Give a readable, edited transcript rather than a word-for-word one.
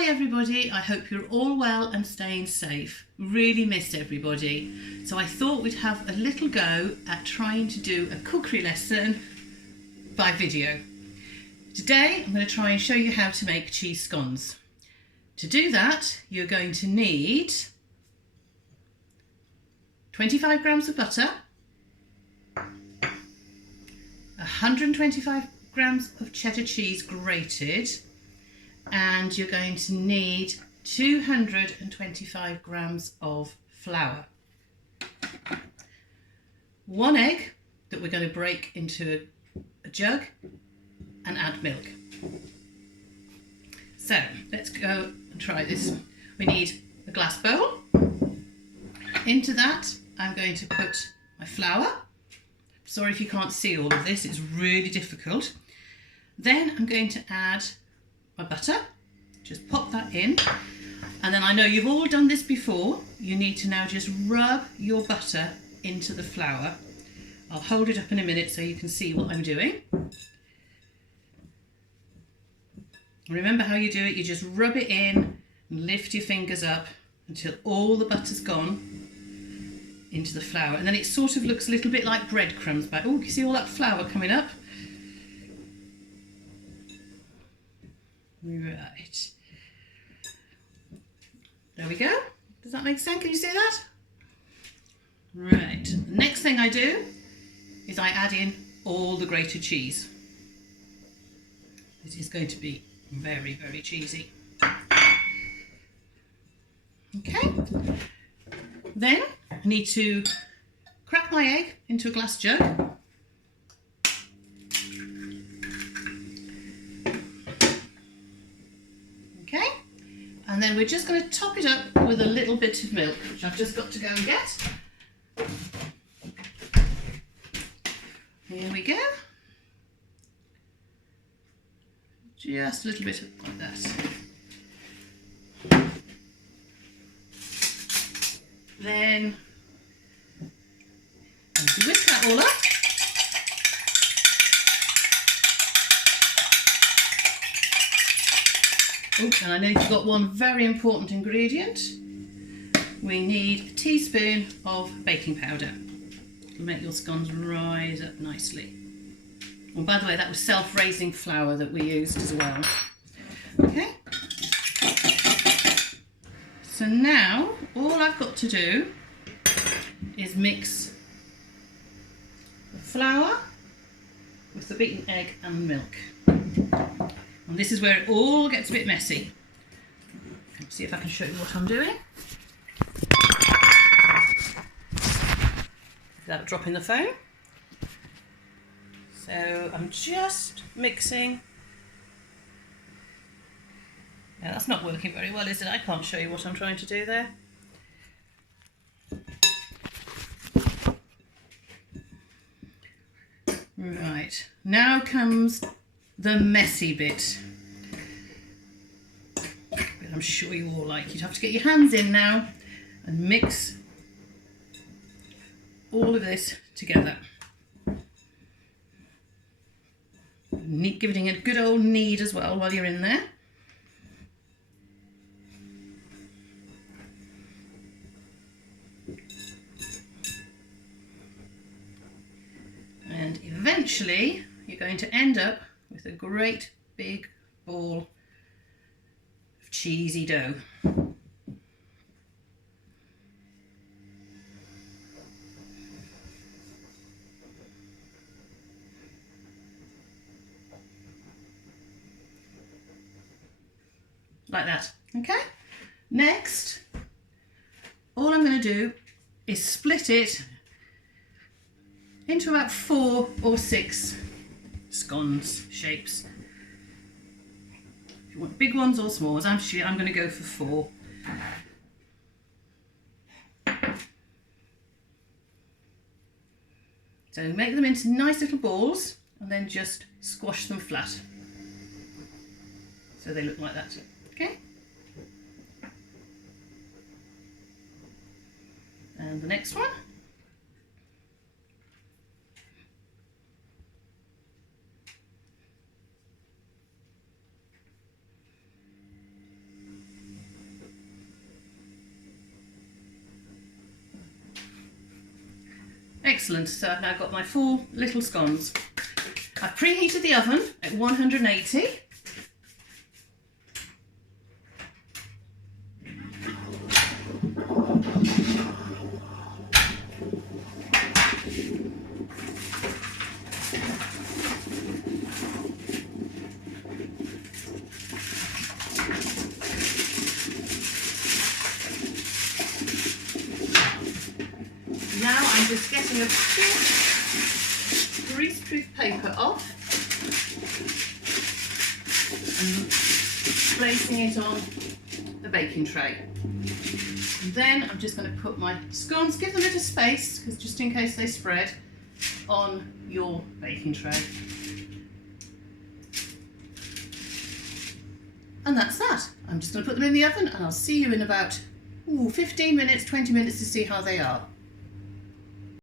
Hi everybody, I hope you're all well and staying safe. Really missed everybody. So I thought we'd have a little go at trying to do a cookery lesson by video. Today I'm going to try and show you how to make cheese scones. To do that you're going to need 25 grams of butter, 125 grams of cheddar cheese grated, and you're going to need 225 grams of flour. 1 egg that we're going to break into a jug and add milk. So let's go and try this. We need a glass bowl. Into that I'm going to put my flour. Sorry if you can't see all of this, it's really difficult. Then I'm going to add my butter, just pop that in, and then I know you've all done this before, you need to now just rub your butter into the flour. I'll hold it up in a minute so you can see what I'm doing. Remember how you do it, you just rub it in and lift your fingers up until all the butter's gone into the flour, and then it sort of looks a little bit like breadcrumbs. But oh, you see all that flour coming up? Right, there we go. Does that make sense? Can you see that? Right, the next thing I do is I add in all the grated cheese. This is going to be very, very cheesy. Okay, then I need to crack my egg into a glass jug. Okay, and then we're just going to top it up with a little bit of milk, which I've just got to go and get. Here we go. Just a little bit like that. Then whisk that all up. Oh, and I know you've got one very important ingredient. We need a teaspoon of baking powder. It'll make your scones rise up nicely. And by the way, that was self-raising flour that we used as well. Okay. So now all I've got to do is mix the flour with the beaten egg and milk. And this is where it all gets a bit messy. Let's see if I can show you what I'm doing. Without dropping the phone. So I'm just mixing. Now that's not working very well, is it? I can't show you what I'm trying to do there. Right, now comes the messy bit. But I'm sure you all like. You'd have to get your hands in now and mix all of this together. Giving it a good old knead as well while you're in there. And eventually you're going to end up with a great big ball of cheesy dough. Like that. Okay, next all I'm going to do is split it into about 4 or 6 scones shapes. If you want big ones or small ones, I'm going to go for 4. So make them into nice little balls and then just squash them flat. So they look like that. Okay. And the next one. Excellent, so I've now got my 4 little scones. I've preheated the oven at 180. Now I'm just getting a bit greaseproof paper off and placing it on the baking tray. And then I'm just going to put my scones, give them a bit of space, because just in case they spread, on your baking tray. And that's that. I'm just going to put them in the oven and I'll see you in about 15 minutes, 20 minutes to see how they are.